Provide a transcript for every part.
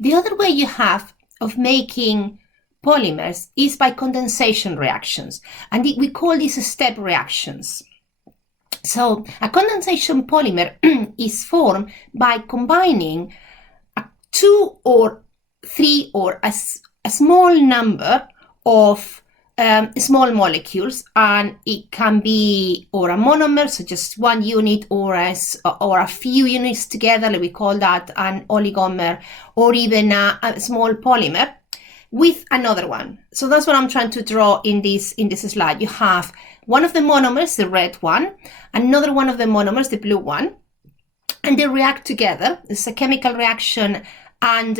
The other way you have of making polymers is by condensation reactions, and we call these step reactions. So a condensation polymer is formed by combining two or three or a small number of small molecules, and it can be or a monomer, so just one unit, or a few units together, we call that an oligomer, or even a small polymer with another one. So that's what I'm trying to draw in this slide. You have one of the monomers, the red one, another one of the monomers, the blue one, and they react together. It's a chemical reaction, and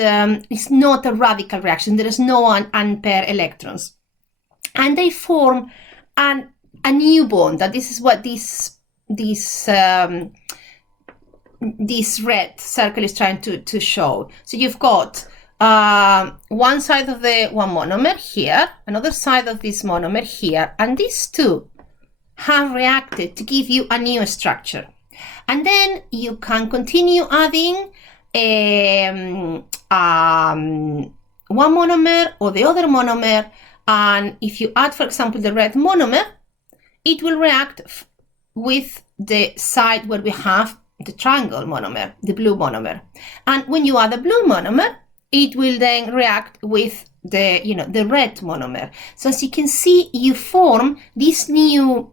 it's not a radical reaction. There is no unpair electrons. And they form a new bond. That this is what this red circle is trying to show. So you've got one side of the one monomer here, another side of this monomer here, and these two have reacted to give you a new structure. And then you can continue adding one monomer or the other monomer. And if you add, for example, the red monomer, it will react with the side where we have the triangle monomer, the blue monomer. And when you add the blue monomer, it will then react with the red monomer. So as you can see, you form this new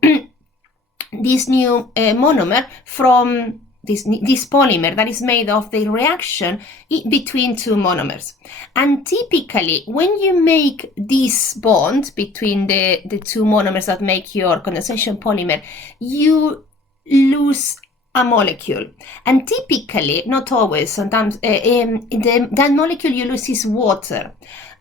monomer from this polymer that is made of the reaction between two monomers. And typically, when you make this bond between the two monomers that make your condensation polymer, you lose a molecule. And typically, not always, sometimes that molecule you lose is water.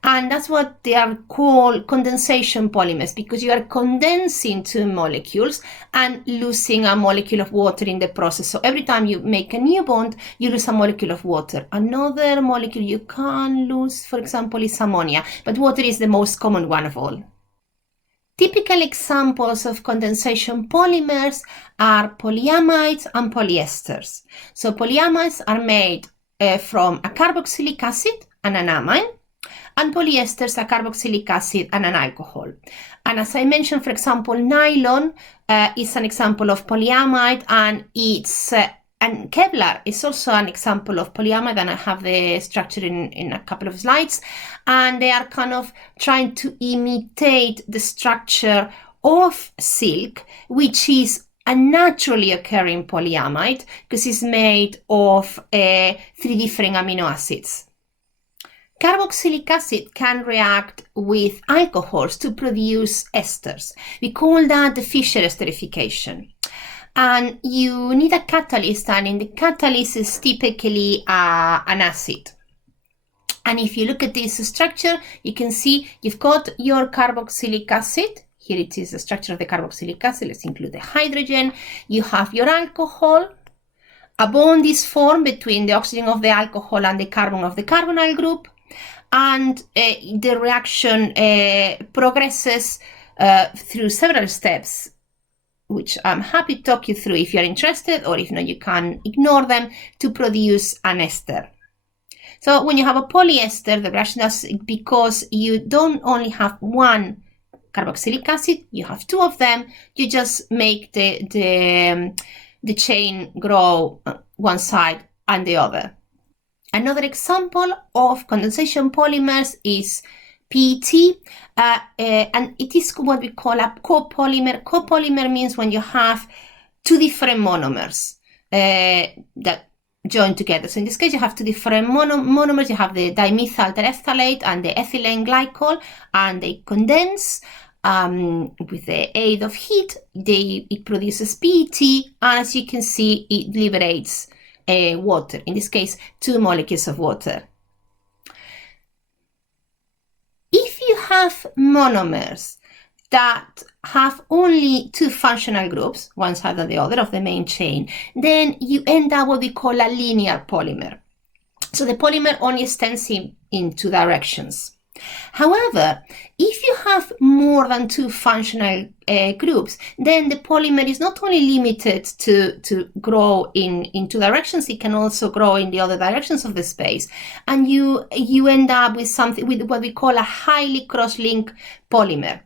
And that's what they are called condensation polymers, because you are condensing two molecules and losing a molecule of water in the process. So every time you make a new bond, you lose a molecule of water. Another molecule you can lose, for example, is ammonia, but water is the most common one of all. Typical examples of condensation polymers are polyamides and polyesters. So polyamides are made from a carboxylic acid and an amine, and polyesters are carboxylic acid and an alcohol. And as I mentioned, for example, nylon is an example of polyamide, and and Kevlar is also an example of polyamide, and I have the structure in a couple of slides. And they are kind of trying to imitate the structure of silk, which is a naturally occurring polyamide because it's made of 3 different amino acids. Carboxylic acid can react with alcohols to produce esters. We call that the Fischer esterification. And you need a catalyst, and in the catalyst is typically an acid. And if you look at this structure, you can see you've got your carboxylic acid. Here it is the structure of the carboxylic acid. Let's include the hydrogen. You have your alcohol. A bond is formed between the oxygen of the alcohol and the carbon of the carbonyl group. And the reaction progresses through several steps, which I'm happy to talk you through if you're interested, or if not, you can ignore them, to produce an ester. So when you have a polyester, the reaction is because you don't only have one carboxylic acid, you have two of them, you just make the chain grow one side and the other. Another example of condensation polymers is PET, and it is what we call a copolymer. Copolymer means when you have two different monomers that join together. So in this case, you have two different monomers. You have the dimethyl terephthalate and the ethylene glycol, and they condense with the aid of heat. It produces PET, and as you can see, it liberates water, in this case 2 molecules of water. If you have monomers that have only 2 functional groups, one side or the other of the main chain, then you end up what we call a linear polymer. So the polymer only extends in 2 directions. However, if you have more than 2 functional groups, then the polymer is not only limited to grow in two directions, it can also grow in the other directions of the space, and you end up with something with what we call a highly cross-linked polymer.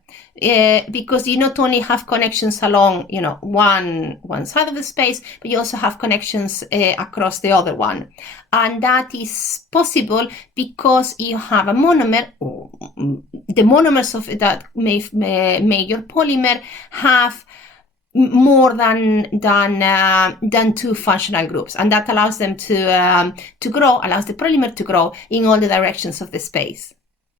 Because you not only have connections along, one side of the space, but you also have connections across the other one. And that is possible because you have a monomer. The monomers of that major polymer have more than two functional groups, and that allows them to grow, allows the polymer to grow in all the directions of the space.